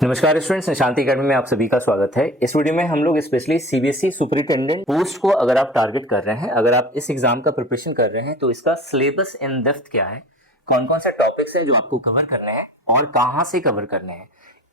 नमस्कार students, निशांति academy में आप सभी का स्वागत है। इस वीडियो में हम लोग स्पेशली सीबीएसई सुपरिटेंडेंट पोस्ट को अगर आप टारगेट कर रहे हैं, अगर आप इस एग्जाम का प्रिपरेशन कर रहे हैं तो इसका सिलेबस इन डेप्थ क्या है, कौन कौन से टॉपिक्स हैं जो आपको कवर करने हैं और कहां से कवर करने हैं,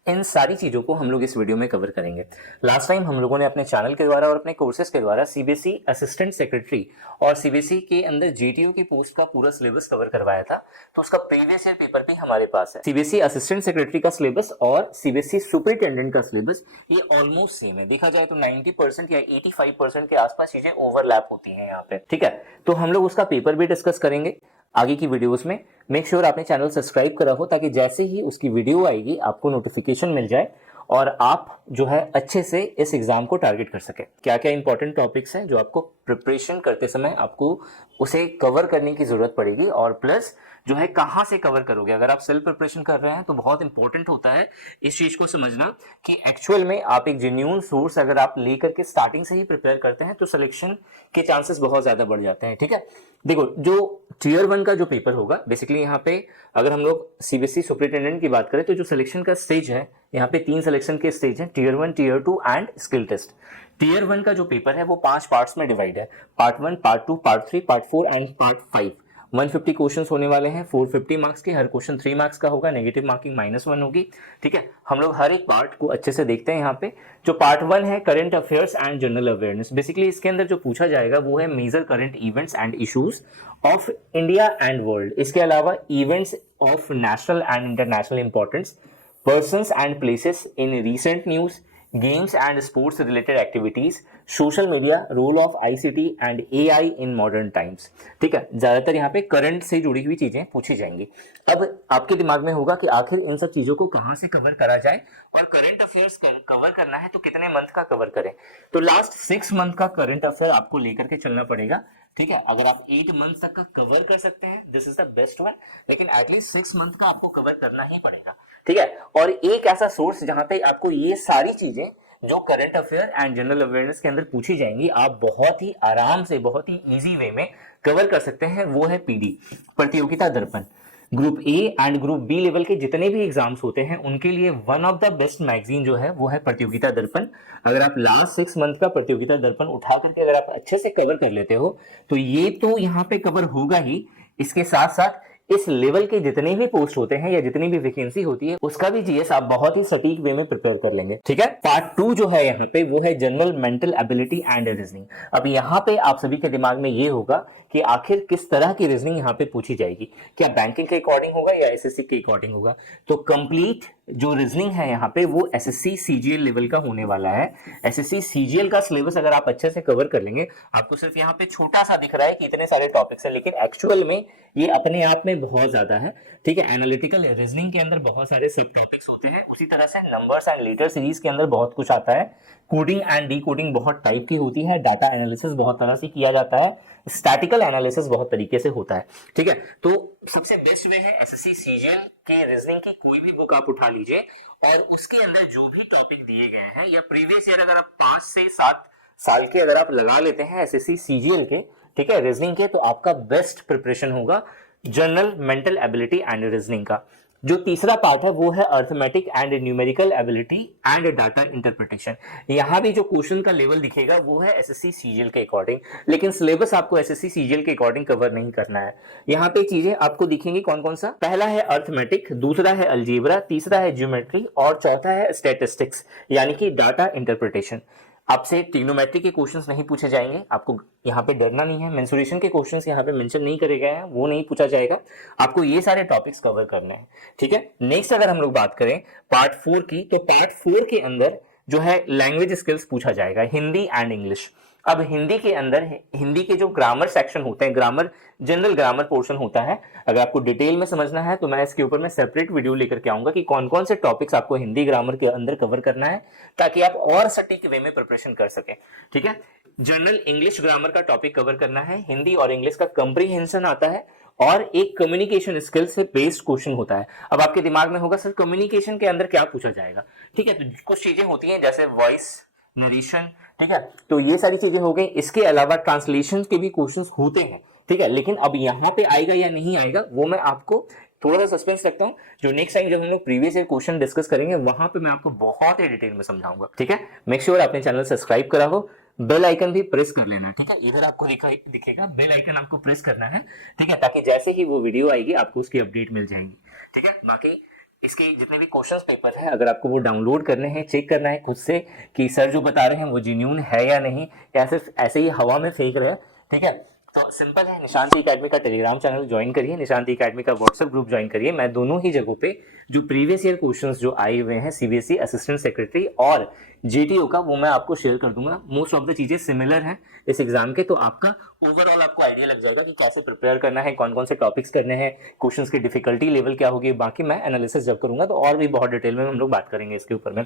इन सारी चीजों को हम लोग इस वीडियो में कवर करेंगे। लास्ट टाइम हम लोगों ने अपने चैनल के द्वारा और अपने कोर्सेज के द्वारा सीबीएसई असिस्टेंट सेक्रेटरी और सीबीएसई के अंदर जीटीयू की पोस्ट का पूरा सिलेबस कवर करवाया था, तो उसका प्रीवियस ईयर पेपर भी हमारे पास है। सीबीएसई असिस्टेंट सेक्रेटरी का सिलेबस और सीबीएसई सुपरिटेंडेंट का सिलेबस ये ऑलमोस्ट सेम है। देखा जाए तो 90% या 85% के आसपास चीजें ओवरलैप होती हैं यहाँ पे, ठीक है। तो हम लोग उसका पेपर भी डिस्कस करेंगे आगे की वीडियोस में। मेक श्योर आपने चैनल सब्सक्राइब करा हो ताकि जैसे ही उसकी वीडियो आएगी आपको नोटिफिकेशन मिल जाए और आप जो है अच्छे से इस एग्जाम को टारगेट कर सके। क्या क्या इंपॉर्टेंट टॉपिक्स हैं जो आपको प्रिपरेशन करते समय आपको उसे कवर करने की जरूरत पड़ेगी, और प्लस जो है कहां से कवर करोगे। अगर आप सेल्फ प्रिपरेशन कर रहे हैं तो बहुत इंपॉर्टेंट होता है इस चीज को समझना कि एक्चुअल में आप एक जेन्युइन सोर्स अगर आप लेकर के स्टार्टिंग से ही प्रिपेयर करते हैं तो सिलेक्शन के चांसेस बहुत ज्यादा बढ़ जाते हैं, ठीक है। देखो, जो टीयर 1 का जो पेपर होगा, बेसिकली यहाँ पे अगर हम लोग सीबीएसई सुपरिटेंडेंट की बात करें तो जो सिलेक्शन का स्टेज है, यहाँ पे 3 सिलेक्शन के स्टेज हैं, tier 1, tier 2 and skill test. Tier 1 का जो पेपर है वो 5 पार्ट्स में डिवाइड है, part 1, part 2, part 3, part 4 and part 5। 150 questions होने वाले हैं, 450 मार्क्स के, हर क्वेश्चन 3 मार्क्स का होगा, नेगेटिव मार्किंग -1 होगी, ठीक है। हम लोग हर एक पार्ट को अच्छे से देखते हैं। यहाँ पे जो पार्ट 1 है current affairs and general awareness, basically इसके अंदर जो पूछा जाएगा वो है major current events and issues of India and world. इसके अलावा events of national and international importance, persons and places in recent news, games and sports related activities, social media, role of ICT and AI in modern times, ठीक है। ज्यादातर यहाँ पे current से जुड़ी हुई चीजें पूछी जाएंगी। अब आपके दिमाग में होगा कि आखिर इन सब चीजों को कहां से कवर करा जाए, और करंट अफेयर्स कवर करना है तो कितने मंथ का कवर करें। तो लास्ट 6 मंथ का करंट अफेयर आपको लेकर के चलना पड़ेगा, ठीक है। अगर आप 8 मंथ तक का कवर कर सकते हैं this is the best one, लेकिन एटलीस्ट 6 मंथ का आपको कवर करना ही पड़ेगा, ठीक है। और एक ऐसा सोर्स जहां पे आपको ये सारी चीजें जो current affair and general awareness के अंदर पूछी जाएंगी आप बहुत ही आराम से, बहुत ही इजी वे में कवर कर सकते हैं, वो है PD, Pratiyogita Darpan. Group A and group B level के जितने भी एग्जाम्स होते हैं उनके लिए one of the best magazine जो है वो है प्रतियोगिता दर्पण। अगर आप लास्ट 6 मंथ का प्रतियोगिता दर्पण उठा करके अगर आप अच्छे से कवर कर लेते हो तो ये तो यहाँ पे कवर होगा ही, इसके साथ साथ इस लेवल के जितने भी पोस्ट होते हैं या जितनी भी वैकेंसी होती है उसका भी जीएस आप बहुत ही सटीक वे में प्रिपेयर कर लेंगे, ठीक है। पार्ट 2 जो है यहाँ पे वो है general mental ability and reasoning. अब यहाँ पे आप सभी के दिमाग में ये होगा कि आखिर किस तरह की रीजनिंग यहाँ पे पूछी जाएगी, क्या बैंकिंग के अकॉर्डिंग होगा या एसएससी के अकॉर्डिंग होगा। तो कंप्लीट जो रीजनिंग है यहाँ पे वो एसएससी सीजीएल लेवल का होने वाला है। एसएससी सीजीएल का सिलेबस अगर आप अच्छे से कवर कर लेंगे, आपको सिर्फ यहाँ पे छोटा सा दिख रहा है कि इतने सारे टॉपिक्स हैं, लेकिन एक्चुअल में ये अपने आप में बहुत ज्यादा है, ठीक है। एनालिटिकल रीजनिंग के अंदर बहुत सारे सब टॉपिक्स होते हैं, उसी तरह से नंबर्स एंड लेटर सीरीज के अंदर बहुत कुछ आता है, कोडिंग एंड डीकोडिंग बहुत टाइप की होती है, डाटा एनालिसिस बहुत तरह से किया जाता है, स्टैटिकल एनालिसिस बहुत तरीके से होता है, ठीक है। तो सबसे बेस्ट वे है एसएससी सीजीएल के रीजनिंग की कोई भी बुक आप उठा लीजिए और उसके अंदर जो भी टॉपिक दिए गए हैं या प्रीवियस ईयर अगर आप 5 से 7 साल के अगर आप लगा लेते हैं एसएससी सीजीएल के, ठीक है, रीजनिंग के, तो आपका बेस्ट प्रिपरेशन होगा general mental ability and reasoning का। जो तीसरा पार्ट है वो है arithmetic and numerical ability and data interpretation. यहाँ भी जो क्वेश्चन का लेवल दिखेगा वो है एसएससी सीजीएल के अकॉर्डिंग, लेकिन सिलेबस आपको एसएससी सीजीएल के अकॉर्डिंग कवर नहीं करना है। यहाँ पे चीजें आपको दिखेंगी कौन कौन सा, पहला है अर्थमेटिक, दूसरा है अलजेब्रा, तीसरा है ज्योमेट्री और चौथा है स्टैटिस्टिक्स यानी कि डाटा इंटरप्रिटेशन। आपसे ट्रिग्नोमेट्री के क्वेश्चंस नहीं पूछे जाएंगे, आपको यहाँ पे डरना नहीं है। मेंसुरेशन के क्वेश्चंस यहाँ पे मेंशन नहीं करे गए हैं, वो नहीं पूछा जाएगा। आपको ये सारे टॉपिक्स कवर करने हैं, ठीक है। नेक्स्ट अगर हम लोग बात करें पार्ट 4 की, तो पार्ट 4 के अंदर जो है लैंग्वेज स्किल्स पूछा जाएगा, हिंदी एंड इंग्लिश। अब हिंदी के अंदर हिंदी के जो ग्रामर सेक्शन होते हैं, ग्रामर जनरल ग्रामर पोर्शन होता है, अगर आपको डिटेल में समझना है तो मैं इसके ऊपर में सेपरेट वीडियो लेकर के आऊंगा कि कौन कौन से टॉपिक्स आपको हिंदी ग्रामर के अंदर कवर करना है ताकि आप और सटीक वे में प्रिपरेशन कर सके, ठीक है। जनरल इंग्लिश ग्रामर का टॉपिक कवर करना है, हिंदी और इंग्लिश का कंप्रीहेंशन आता है और एक कम्युनिकेशन स्किल से बेस्ड क्वेश्चन होता है। अब आपके दिमाग में होगा सर कम्युनिकेशन के अंदर क्या पूछा जाएगा, ठीक है। तो कुछ चीजें होती हैं जैसे वॉइस नरेशन, ठीक है, तो ये सारी चीजें हो गई। इसके अलावा ट्रांसलेशन के भी क्वेश्चंस होते हैं, ठीक है, लेकिन अब यहाँ पे आएगा या नहीं आएगा वो मैं आपको थोड़ा सा सस्पेंस रखता हूँ, जो नेक्स्ट टाइम जब हम लोग प्रीवियस ईयर क्वेश्चन डिस्कस करेंगे वहां पे मैं आपको बहुत ही डिटेल में समझाऊंगा। ठीक है, मेक श्योर आपने चैनल सब्सक्राइब करा हो, बेल आइकन भी प्रेस कर लेना। ठीक है, इधर आपको दिखेगा बेल आइकन, आपको प्रेस करना है। ठीक है, ताकि जैसे ही वो वीडियो आएगी आपको उसकी अपडेट मिल जाएगी। ठीक है, बाकी इसके जितने भी क्वेश्चंस पेपर है अगर आपको वो डाउनलोड करने हैं, चेक करना है खुद से कि सर जो बता रहे हैं वो जेन्युइन है या नहीं, या सिर्फ ऐसे ही हवा में फेंक रहे हैं। ठीक है, तो सिंपल है, निशांति एकेडमी का टेलीग्राम चैनल ज्वाइन करिए, निशांति एकेडमी का व्हाट्सएप ग्रुप ज्वाइन करिए। मैं दोनों ही जगहों पे जो प्रीवियस ईयर क्वेश्चंस जो आए हुए हैं सीबीएसई असिस्टेंट सेक्रेटरी और जेटीओ का, वो मैं आपको शेयर कर दूंगा। मोस्ट ऑफ द चीजें सिमिलर हैं इस एग्जाम के, तो आपका ओवरऑल आपको आइडिया लग जाएगा कि कैसे प्रिपेयर करना है, कौन कौन से टॉपिक्स करने हैं, क्वेश्चंस की डिफिकल्टी लेवल क्या होगी। बाकी मैं एनालिसिस जब करूंगा तो और भी बहुत डिटेल में हम लोग बात करेंगे इसके ऊपर में।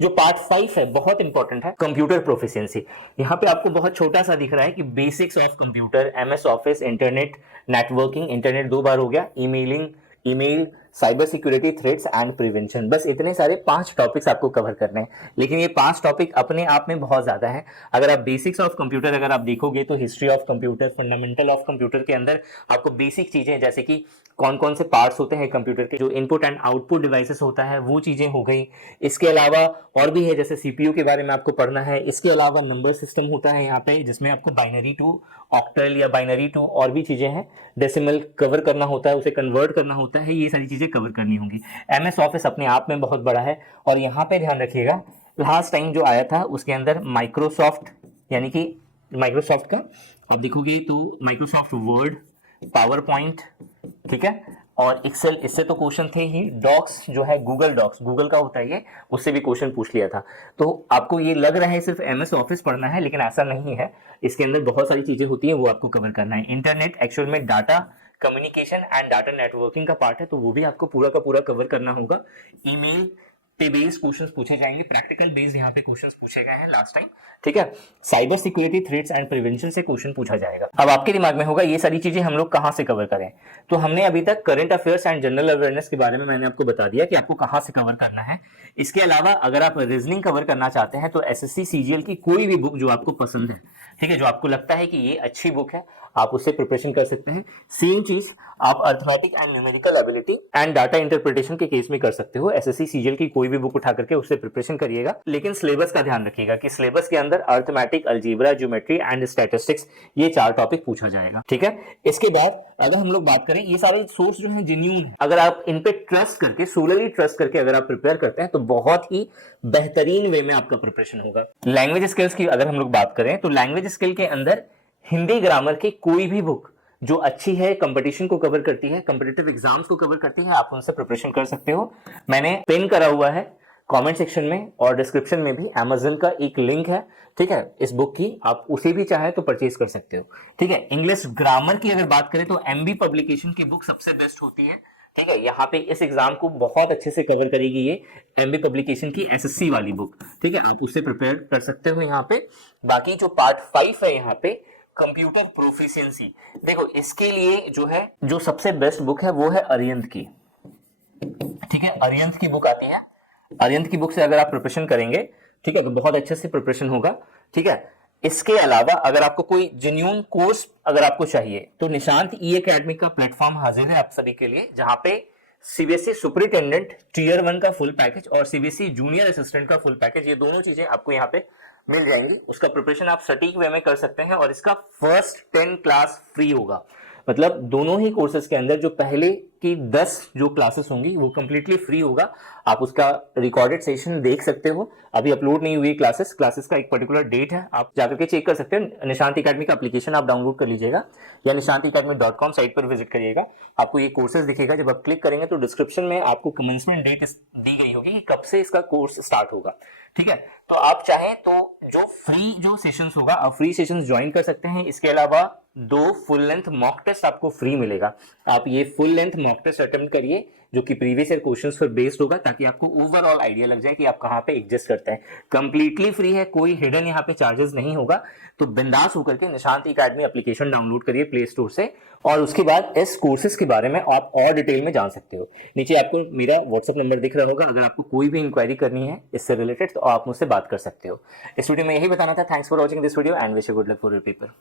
जो पार्ट 5 है बहुत इंपॉर्टेंट है, कंप्यूटर प्रोफिशिएंसी। यहाँ पे आपको बहुत छोटा सा दिख रहा है कि basics of computer, MS office, internet networking, internet 2 बार हो गया, email, cyber security, threats and prevention. बस इतने सारे 5 टॉपिक्स आपको कवर करने हैं, लेकिन ये 5 टॉपिक अपने आप में बहुत ज्यादा है। अगर आप बेसिक्स ऑफ कंप्यूटर अगर आप देखोगे तो history of computer, fundamental of computer के अंदर आपको बेसिक चीजें जैसे कि कौन कौन से पार्ट्स होते हैं कंप्यूटर के, जो इनपुट एंड आउटपुट डिवाइसेस होता है वो चीजें हो गई। इसके अलावा और भी है, जैसे सीपीयू के बारे में आपको पढ़ना है। इसके अलावा नंबर सिस्टम होता है यहाँ पे, जिसमें आपको बाइनरी टू ऑक्टल या बाइनरी टू और भी चीजें हैं, डेसिमल कवर करना होता है, उसे कन्वर्ट करना होता है, ये सारी चीजें कवर करनी होंगी। एमएस ऑफिस अपने आप में बहुत बड़ा है। और यहाँ पे ध्यान रखिएगा, लास्ट टाइम जो आया था उसके अंदर माइक्रोसॉफ्ट, यानी कि माइक्रोसॉफ्ट का अब देखोगे तो माइक्रोसॉफ्ट वर्ड, पावर पॉइंट, ठीक है, और एक्सेल, इससे तो क्वेश्चन थे ही। डॉक्स जो है गूगल डॉक्स, गूगल का होता है ये, उससे भी क्वेश्चन पूछ लिया था। तो आपको ये लग रहा है सिर्फ एमएस ऑफिस पढ़ना है, लेकिन ऐसा नहीं है, इसके अंदर बहुत सारी चीजें होती है, वो आपको कवर करना है। इंटरनेट एक्चुअल में data communication and data networking का पार्ट है, तो वो भी आपको पूरा का पूरा कवर करना होगा। ईमेल पे बेस्ड क्वेश्चंस पूछे जाएंगे, प्रैक्टिकल बेस्ड यहाँ पे क्वेश्चंस पूछे गए हैं लास्ट टाइम। ठीक है, cyber security, threats and prevention से क्वेश्चन पूछा जाएगा। अब आपके दिमाग में होगा ये सारी चीजें हम लोग कहां से कवर करें, तो हमने अभी तक current affairs and general awareness के बारे में मैंने आपको बता दिया कि आपको कहां से कवर करना है। इसके अलावा अगर आप रीजनिंग कवर करना चाहते हैं तो एसएससी सीजीएल की कोई भी बुक जो आपको पसंद है, ठीक है, जो आपको लगता है कि ये अच्छी बुक है, आप उससे प्रिपरेशन कर सकते हैं। सेम चीज आप arithmetic and numerical ability and data interpretation के केस में कर सकते हो। एसएससी सीजीएल की कोई भी बुक उठा करके उससे प्रिपरेशन करिएगा, लेकिन सिलेबस का ध्यान रखिएगा कि सिलेबस के अंदर arithmetic, algebra, geometry and statistics, ये 4 टॉपिक पूछा जाएगा। ठीक है, इसके बाद अगर हम लोग बात करें, ये सारे सोर्स जो है जेन्युइन है, अगर आप इन पे ट्रस्ट करके, सोलली ट्रस्ट करके अगर आप प्रिपेयर करते हैं तो बहुत ही बेहतरीन वे में आपका प्रिपरेशन होगा। लैंग्वेज स्किल्स की अगर हम लोग बात करें तो लैंग्वेज स्किल के अंदर हिंदी ग्रामर की कोई भी बुक जो अच्छी है, कंपटीशन को कवर करती है, कॉम्पिटिटिव एग्जाम्स को कवर करती है, आप उनसे प्रिपरेशन कर सकते हो। मैंने पिन करा हुआ है कमेंट सेक्शन में और डिस्क्रिप्शन में भी अमेज़न का एक लिंक है, ठीक है, इस बुक की, आप उसे भी चाहे तो परचेज कर सकते हो। ठीक है, इंग्लिश ग्रामर की अगर बात करें तो एमबी पब्लिकेशन की बुक सबसे बेस्ट होती है। ठीक है, यहाँ पे इस एग्जाम को बहुत अच्छे से कवर करेगी ये एमबी पब्लिकेशन की एसएससी वाली बुक। ठीक है, आप उससे प्रिपेयर कर सकते हो यहाँ पे। बाकी जो पार्ट 5 है यहाँ पे कंप्यूटर प्रोफिशिएंसी, देखो इसके लिए जो है, जो सबसे बेस्ट बुक है वो है अरिहंत की। ठीक है, अरिहंत की बुक आती है, अरिहंत की बुक से अगर आप प्रिपरेशन करेंगे, ठीक है, तो बहुत अच्छे से प्रिपरेशन होगा। ठीक है, इसके अलावा अगर आपको कोई जेन्युइन कोर्स अगर आपको चाहिए तो निशांत ई एकेडमी का प्लेटफॉर्म हाजिर है आप सभी के लिए, जहां पे सीबीएसई सुपरिटेंडेंट टियर 1 का फुल पैकेज और सीबीएसई जूनियर असिस्टेंट का फुल पैकेज, ये दोनों चीजें आपको यहाँ पे मिल जाएंगी। उसका प्रिपरेशन आप सटीक वे में कर सकते हैं और इसका फर्स्ट 10 क्लास फ्री होगा। मतलब दोनों ही कोर्सेज के अंदर जो पहले की 10 जो क्लासेस होंगी वो कंप्लीटली फ्री होगा। आप उसका रिकॉर्डेड सेशन देख सकते हो, अभी अपलोड नहीं हुई क्लासेस का एक पर्टिकुलर डेट है, आप जाकर के चेक कर सकते हो। निशांत एकेडमी का एप्लीकेशन आप डाउनलोड कर लीजिएगा या nishantiacademy.com साइट पर विजिट करिएगा, आपको ये कोर्सेज दिखेगा। जब आप क्लिक करेंगे तो डिस्क्रिप्शन में आपको कमेंसमेंट डेट दी गई होगी कि कब से इसका कोर्स स्टार्ट होगा। ठीक है, तो आप चाहें तो जो फ्री जो सेशंस होगा आप फ्री सेशंस ज्वाइन कर सकते हैं। इसके अलावा 2 फुल लेंथ मॉक टेस्ट आपको फ्री मिलेगा, आप ये full length mock test attempt करिए जो कि प्रीवियस ईयर क्वेश्चंस पर बेस्ड होगा, ताकि आपको ओवरऑल आइडिया लग जाए कि आप कहां पे एग्जिस्ट करते हैं। कंप्लीटली फ्री है, कोई हिडन यहाँ पे चार्जेस नहीं होगा। तो बिंदास होकर के निशांत एकेडमी एप्लीकेशन डाउनलोड करिए प्ले स्टोर से, और उसके बाद इस कोर्सेज के बारे में आप और डिटेल में जान सकते हो। नीचे आपको मेरा व्हाट्सएप नंबर दिख रहा होगा, अगर आपको कोई भी इंक्वायरी करनी है इससे रिलेटेड तो आप मुझसे बात कर सकते हो। इस वीडियो में यही बताना था। Thanks for watching this video and wish you good luck for your paper.